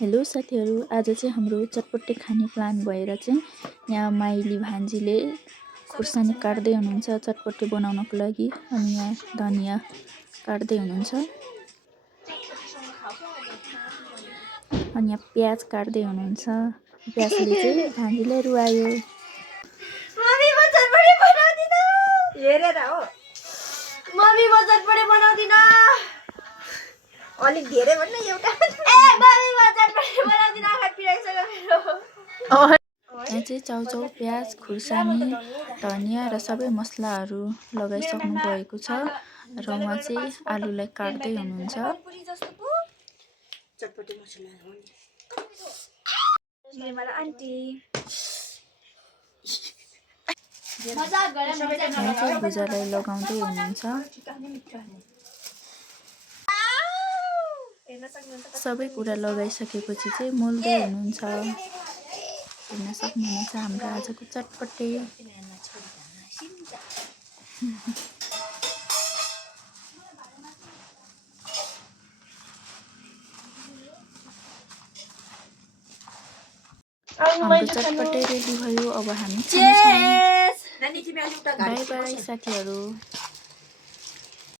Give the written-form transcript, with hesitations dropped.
Hello साथीहरू, आज चाहिँ हाम्रो चटपटे खाने प्लान भएर चाहिँ यहाँ माइली भान्जीले खुर्सानी काट्दै हुनुहुन्छ चटपटे बनाउनको लागि। अनि यहाँ धनिया काट्दै हुनुहुन्छ अनि यहाँ प्याज काट्दै हुनुहुन्छ। प्याजले चाहिँ भान्जीलाई रुवायो। मम्मी म चटपटे बनाउँदिन। हेरेर हो मम्मी म चटपटे बनाउँदिन। अलि धेरै भन्न एउटा मम्मी म चटपटे बनाउँदिन। हात पिराइसक्यो मेरो। यहाँ चाहिँ चाउचाउ प्याज खुर्सानी धनिया र सबै मसलाहरू लगाइसक्नु भएको छ र उहाँ चाहिँ आलुलाई काट्दै हुनुहुन्छ। चटपटे मसला हो नि मेरो आन्टी यहाँ चाहिँ भुजालाई लगाउँदै हुनुहुन्छ। सबै कुरा लगाइसकेपछि चाहिँ मोल्दै हुनुहुन्छ। हेर्न सक्नुहुनेछ हाम्रो आजको चटपटे। हाम्रो चटपटे रेडी भयो। अब हामी खान्छौँ। बाई बाई साथीहरू।